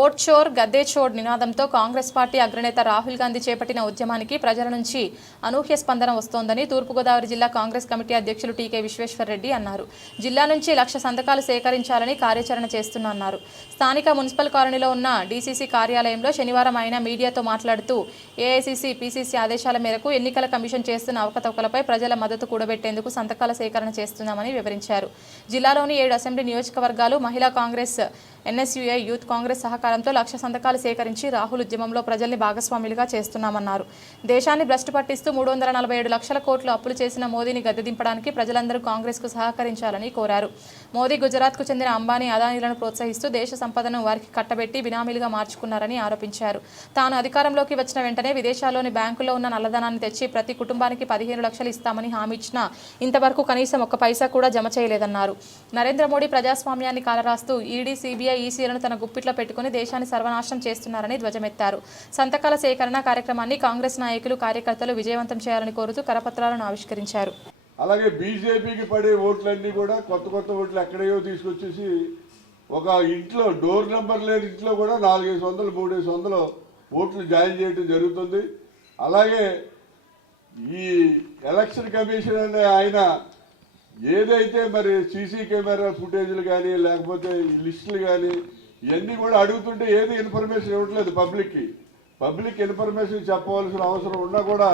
Vote చోర్ గద్దే చోర్ నినాదంతో Congress party అగ్రనేత రాహుల్ గాంధీ చేపట్టిన ఉద్యమానికి ప్రజల నుంచి అనూహ్య స్పందన వస్తోందని తూర్పుగోదావరి జిల్లా కాంగ్రెస్ కమిటీ అధ్యక్షులు టీకే విశ్వేశ్వరరెడ్డి అన్నారు. జిల్లా నుంచి లక్ష సంతకాలు సేకరించాలని కార్యాచరణ చేస్తున్నారు స్థానిక మున్సిపల్ కాలనీలో ఉన్న డీసీసీ కార్యాలయంలో శనివారం ఆయన మీడియాతో మాట్లాడుతూ ఏఐసీసీ పీసీసీ ఆదేశాల మేరకు ఎన్నికల కమిషన్ చేస్తున్న అవకతవకలపై ప్రజల మద్దతు కూడబెట్టేందుకు సంతకాల సేకరణ చేస్తున్నామని వివరించారు. జిల్లాలోని ఏడు అసెంబ్లీ నియోజకవర్గాలు మహిళా కాంగ్రెస్ ఎన్ఎస్యుఐ యూత్ కాంగ్రెస్ సహకారంతో లక్ష సంతకాలు సేకరించి రాహుల్ ఉద్యమంలో ప్రజల్ని భాగస్వాములుగా చేస్తున్నామన్నారు. దేశాన్ని భ్రష్టు పట్టిస్తూ మూడు వందల నలభై ఏడు లక్షల కోట్లు అప్పులు చేసిన మోదీని గద్దెదింపడానికి ప్రజలందరూ కాంగ్రెస్కు సహకరించాలని కోరారు. మోదీ గుజరాత్కు చెందిన అంబానీ అదానీలను ప్రోత్సహిస్తూ దేశ సంపదను వారికి కట్టబెట్టి బినామీలుగా మార్చుకున్నారని ఆరోపించారు. తాను అధికారంలోకి వచ్చిన వెంటనే విదేశాల్లోని బ్యాంకుల్లో ఉన్న నల్లధనాన్ని తెచ్చి ప్రతి కుటుంబానికి పదిహేను లక్షలు ఇస్తామని హామీ ఇచ్చినా ఇంతవరకు కనీసం ఒక్క పైసా కూడా జమ చేయలేదన్నారు. నరేంద్ర మోడీ ప్రజాస్వామ్యాన్ని కాలరాస్తూ ఈడీ సిబిఐ ఈసీలను తన గుప్పిట్లో పెట్టుకుని దేశాన్ని సర్వనాశనం చేస్తున్నారని ధ్వజమెత్తారు. సంతకాల సేకరణ కార్యక్రమాన్ని కాంగ్రెస్ నాయకులు కార్యకర్తలు విజయవంతం చేయాలని కోరుతూ కరపత్రాలను ఆవిష్కరించారు. అలాగే బీజేపీకి పడే ఓట్లన్నీ కూడా కొత్త కొత్త ఓట్లు ఎక్కడయో తీసుకొచ్చేసి ఒక ఇంట్లో డోర్ నెంబర్ లేని ఇంట్లో కూడా నాలుగైదు వందలు మూడేసి వందలు ఓట్లు జాయిన్ చేయడం జరుగుతుంది. అలాగే ఈ ఎలక్షన్ కమిషన్ అనే ఆయన ఏదైతే మరి సీసీ కెమెరా ఫుటేజ్లు కానీ లేకపోతే లిస్టులు కానీ ఇవన్నీ కూడా అడుగుతుంటే ఏది ఇన్ఫర్మేషన్ ఇవ్వట్లేదు పబ్లిక్కి. పబ్లిక్ ఇన్ఫర్మేషన్ చెప్పవలసిన అవసరం ఉన్నా కూడా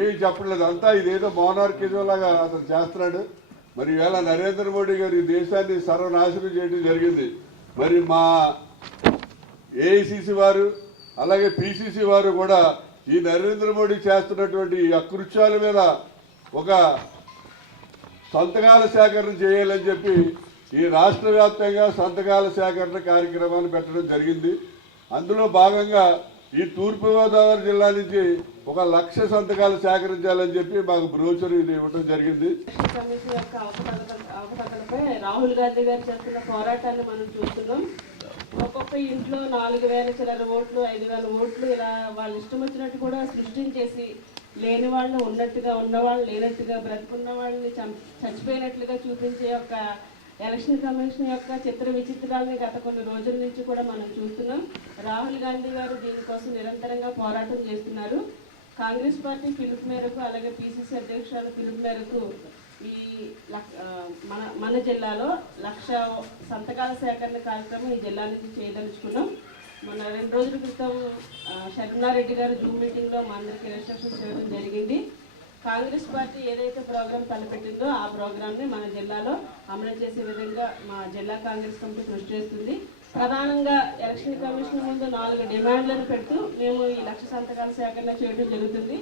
ఏమి చెప్పట్లేదు. అంతా ఇదేదో మోనార్కిజం లాగా అతను చేస్తున్నాడు. మరి ఇవాళ నరేంద్ర మోడీ గారు ఈ దేశాన్ని సర్వనాశనం చేయడం జరిగింది. మరి మా ఏఐసిసి వారు అలాగే పిసిసి వారు కూడా ఈ నరేంద్ర మోడీ చేస్తున్నటువంటి అకృత్యాల మీద ఒక సంతకాల సేకరణ చేయాలని చెప్పి ఈ రాష్ట్ర వ్యాప్తంగా సంతకాల సేకరణ కార్యక్రమాన్ని పెట్టడం జరిగింది. అందులో భాగంగా ఈ తూర్పుగోదావరి జిల్లా నుంచి ఒక లక్ష సంతకాలు సేకరించాలని చెప్పి మాకు బ్రోచర్ ఇది ఇవ్వడం జరిగింది. కమిషన్ యొక్క రాహుల్ గాంధీ గారు చేస్తున్న పోరాటాన్ని మనం చూస్తున్నాం. ఒక్కొక్క ఇంట్లో నాలుగు వేల చిల్లర ఓట్లు ఐదు వేల ఓట్లు ఇలా వాళ్ళ ఇష్టం వచ్చినట్టు కూడా సృష్టించేసి లేని వాళ్ళు ఉన్నట్టుగా ఉన్నవాళ్ళు లేనట్టుగా బ్రతుకున్న వాళ్ళని చం- చచ్చిపోయినట్లుగా చూపించే యొక్క ఎలక్షన్ కమిషన్ యొక్క చిత్ర విచిత్రాలని గత కొన్ని రోజుల నుంచి కూడా మనం చూస్తున్నాం. రాహుల్ గాంధీ గారు దీనికోసం నిరంతరంగా పోరాటం చేస్తున్నారు. కాంగ్రెస్ పార్టీ పిలుపు మేరకు అలాగే పిసిసి అధ్యక్షురాలు పిలుపు మేరకు ఈ లక్- మన మన జిల్లాలో లక్ష సంతకాల సేకరణ కార్యక్రమం ఈ జిల్లా నుంచి చేయదలుచుకున్నాం. మొన్న రెండు రోజుల క్రితం షర్మారెడ్డి గారు జూమ్ మీటింగ్లో మా అందరికీ ఇన్స్ట్రక్షన్స్ చేయడం జరిగింది. కాంగ్రెస్ పార్టీ ఏదైతే ప్రోగ్రాం తలపెట్టిందో ఆ ప్రోగ్రామ్ని మన జిల్లాలో అమలు చేసే విధంగా మా జిల్లా కాంగ్రెస్ కమిటీ కృషి చేస్తుంది. ప్రధానంగా ఎలక్షన్ కమిషన్ ముందు నాలుగు డిమాండ్లను పెడుతూ మేము ఈ లక్ష సంతకాల సేకరణ చేయడం జరుగుతుంది.